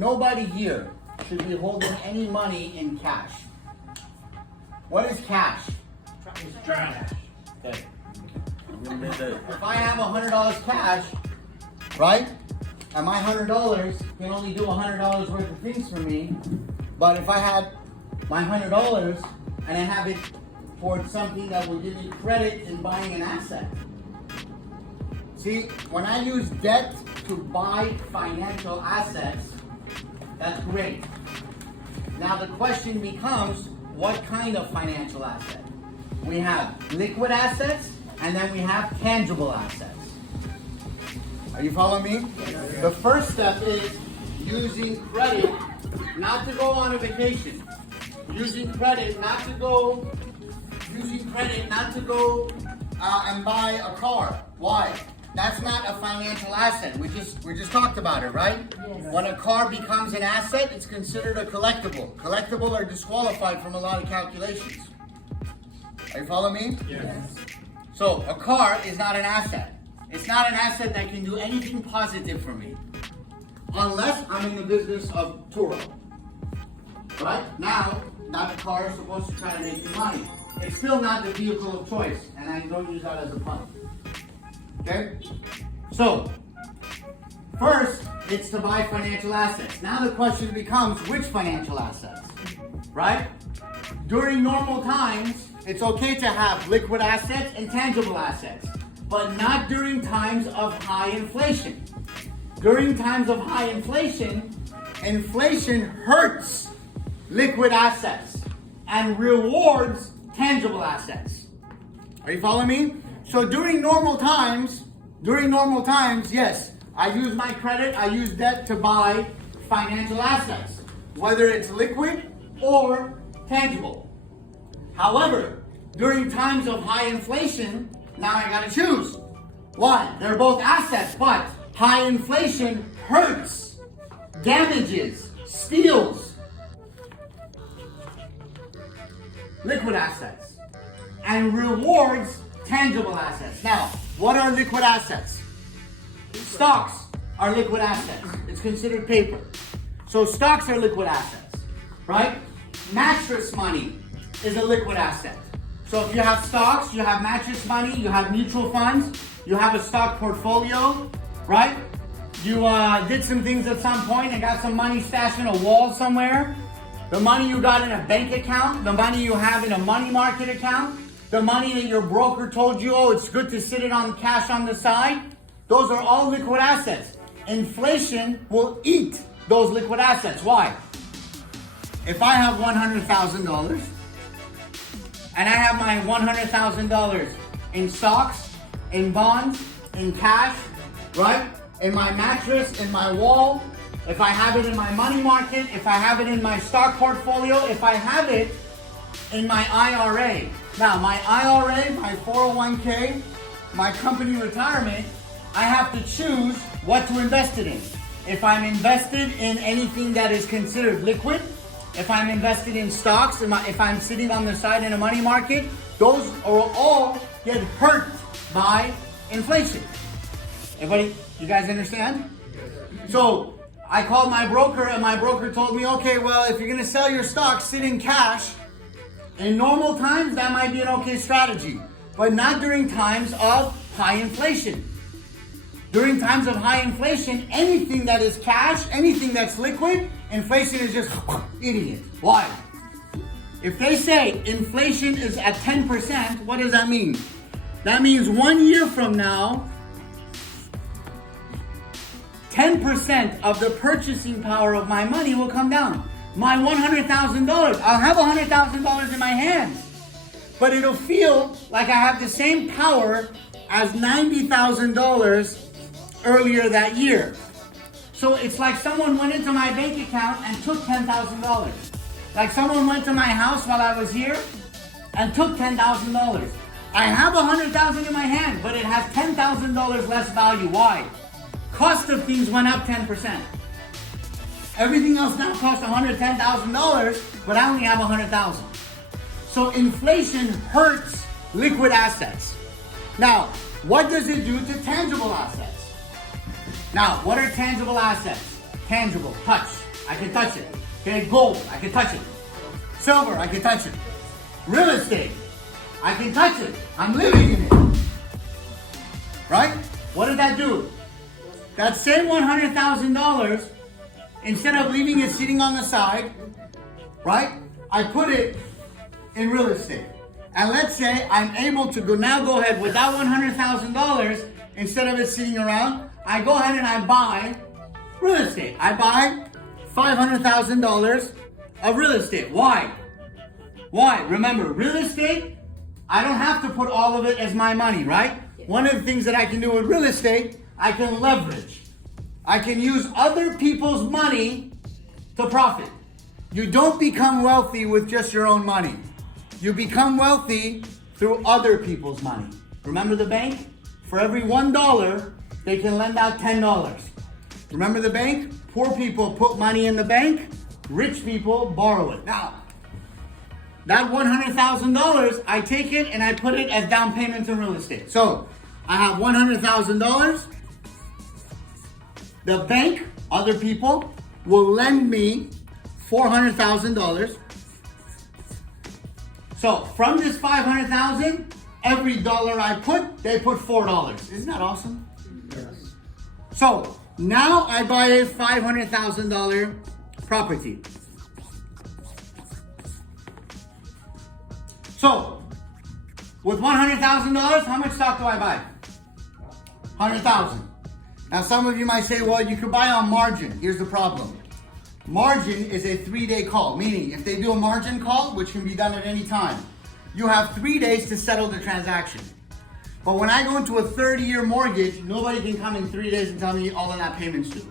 nobody here should be holding any money in cash. What is cash? It's trash. Okay. If I have $100 cash, right? And my $100 can only do $100 worth of things for me. But if I had my $100 and I have it for something that will give me credit in buying an asset. See, when I use debt to buy financial assets, that's great. Now the question becomes, what kind of financial asset? We have liquid assets and then we have tangible assets. Are you following me? Yes. The first step is using credit not to go on a vacation. Using credit not to go and buy a car. Why? That's not a financial asset. We just talked about it, right? Yes. When a car becomes an asset, it's considered a collectible. Collectible are disqualified from a lot of calculations. Are you following me? Yes. So a car is not an asset. It's not an asset that can do anything positive for me. Unless I'm in the business of Turo. Right? Now, that car is supposed to try to make you money. It's still not the vehicle of choice, and I don't use that as a pun. Okay? So, first, it's to buy financial assets. Now the question becomes, which financial assets? Right? During normal times, it's okay to have liquid assets and tangible assets, but not during times of high inflation. During times of high inflation, inflation hurts liquid assets and rewards tangible assets. Are you following me? So during normal times, yes, I use my credit, I use debt to buy financial assets, whether it's liquid or tangible. However, during times of high inflation, now I gotta choose. Why? They're both assets, but high inflation hurts, damages, steals liquid assets and rewards tangible assets. Now, what are liquid assets? Stocks are liquid assets. It's considered paper. So stocks are liquid assets, right? Mattress money is a liquid asset. So if you have stocks, you have mattress money, you have mutual funds, you have a stock portfolio, right? You did some things at some point and got some money stashed in a wall somewhere. The money you got in a bank account, the money you have in a money market account, the money that your broker told you, oh, it's good to sit it on cash on the side. Those are all liquid assets. Inflation will eat those liquid assets. Why? If I have $100,000 and I have my $100,000 in stocks, in bonds, in cash, right? In my mattress, in my wall, if I have it in my money market, if I have it in my stock portfolio, if I have it in my IRA. Now, my IRA, my 401k, my company retirement, I have to choose what to invest it in. If I'm invested in anything that is considered liquid, if I'm invested in stocks, if I'm sitting on the side in a money market, those will all get hurt by inflation. Everybody, you guys understand? So, I called my broker and my broker told me, okay, well, if you're going to sell your stocks, sit in cash. In normal times, that might be an okay strategy, but not during times of high inflation. During times of high inflation, anything that is cash, anything that's liquid, inflation is just eating it. Why? If they say inflation is at 10%, what does that mean? That means 1 year from now, 10% of the purchasing power of my money will come down. My $100,000, I'll have $100,000 in my hands, but it'll feel like I have the same power as $90,000 earlier that year. So it's like someone went into my bank account and took $10,000. Like someone went to my house while I was here and took $10,000. I have $100,000 in my hand, but it has $10,000 less value. Why? Cost of things went up 10%. Everything else now costs $110,000, but I only have $100,000. So inflation hurts liquid assets. Now, what does it do to tangible assets? Now, what are tangible assets? Tangible, touch. I can touch it. Okay, gold, I can touch it. Silver, I can touch it. Real estate, I can touch it. I'm living in it. Right? What did that do? That same $100,000, instead of leaving it sitting on the side, right? I put it in real estate. And let's say I'm able to go ahead with that $100,000, instead of it sitting around, I go ahead and I buy real estate. I buy $500,000 of real estate. Why? Why? Remember, real estate, I don't have to put all of it as my money, right? One of the things that I can do with real estate, I can leverage. I can use other people's money to profit. You don't become wealthy with just your own money. You become wealthy through other people's money. Remember the bank? For every $1, they can lend out $10. Remember the bank? Poor people put money in the bank. Rich people borrow it. Now, that $100,000, I take it and I put it as down payment in real estate. So, I have $100,000. The bank, other people, will lend me $400,000. So, from this $500,000, every dollar I put, they put $4. Isn't that awesome? Yes. So, now I buy a $500,000 property. So, with $100,000, how much stock do I buy? 100,000. Now, some of you might say, well, you could buy on margin. Here's the problem. Margin is a 3-day call, meaning if they do a margin call, which can be done at any time, you have 3 days to settle the transaction. But when I go into a 30-year mortgage, nobody can come in 3 days and tell me all of that payment's due.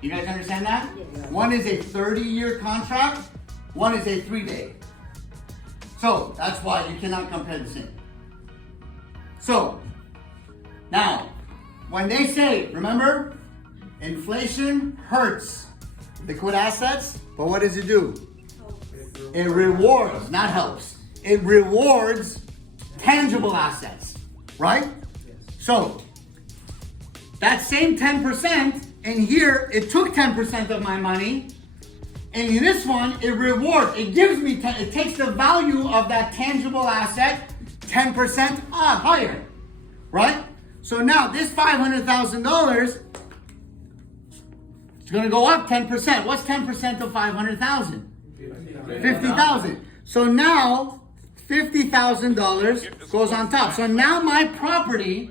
You guys understand that? Yes. One is a 30-year contract, one is a 3-day. So that's why you cannot compare the same. So now, when they say, remember, inflation hurts liquid assets, but what does it do? It rewards, not helps. It rewards tangible assets, right? So that same 10%, and here it took 10% of my money, and in this one it rewards, it gives me, it takes the value of that tangible asset 10% higher, right? So now this $500,000, it's going to go up 10%. What's 10% of 500,000? 50,000. So now $50,000 goes on top. So now my property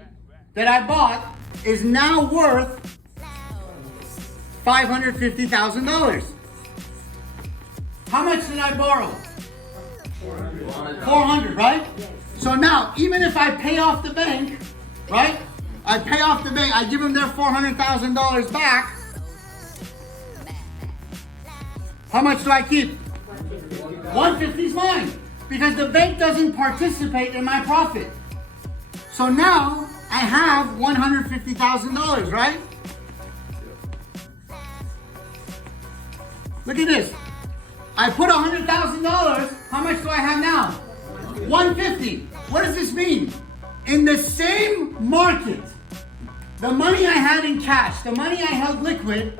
that I bought is now worth $550,000. How much did I borrow? 400, right? So now, even if I pay off the bank, right? I pay off the bank, I give them their $400,000 back. How much do I keep? 150 is mine, because the bank doesn't participate in my profit. So now I have $150,000, right? Look at this. I put $100,000. How much do I have now? 150. What does this mean? In the same market, the money I had in cash, the money I held liquid,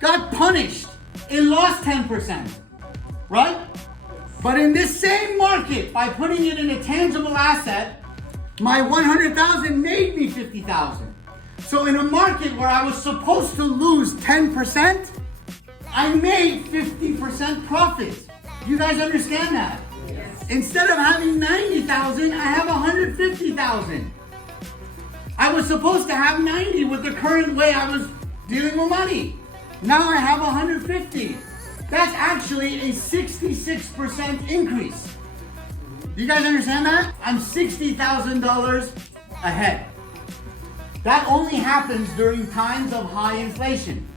got punished. It lost 10%, right? But in this same market, by putting it in a tangible asset, my 100,000 made me 50,000. So in a market where I was supposed to lose 10%, I made 50% profit. You guys understand that? Yes. Instead of having 90,000, I have 150,000. I was supposed to have 90 with the current way I was dealing with money. Now I have 150. That's actually a 66% increase. Do you guys understand that? I'm $60,000 ahead. That only happens during times of high inflation.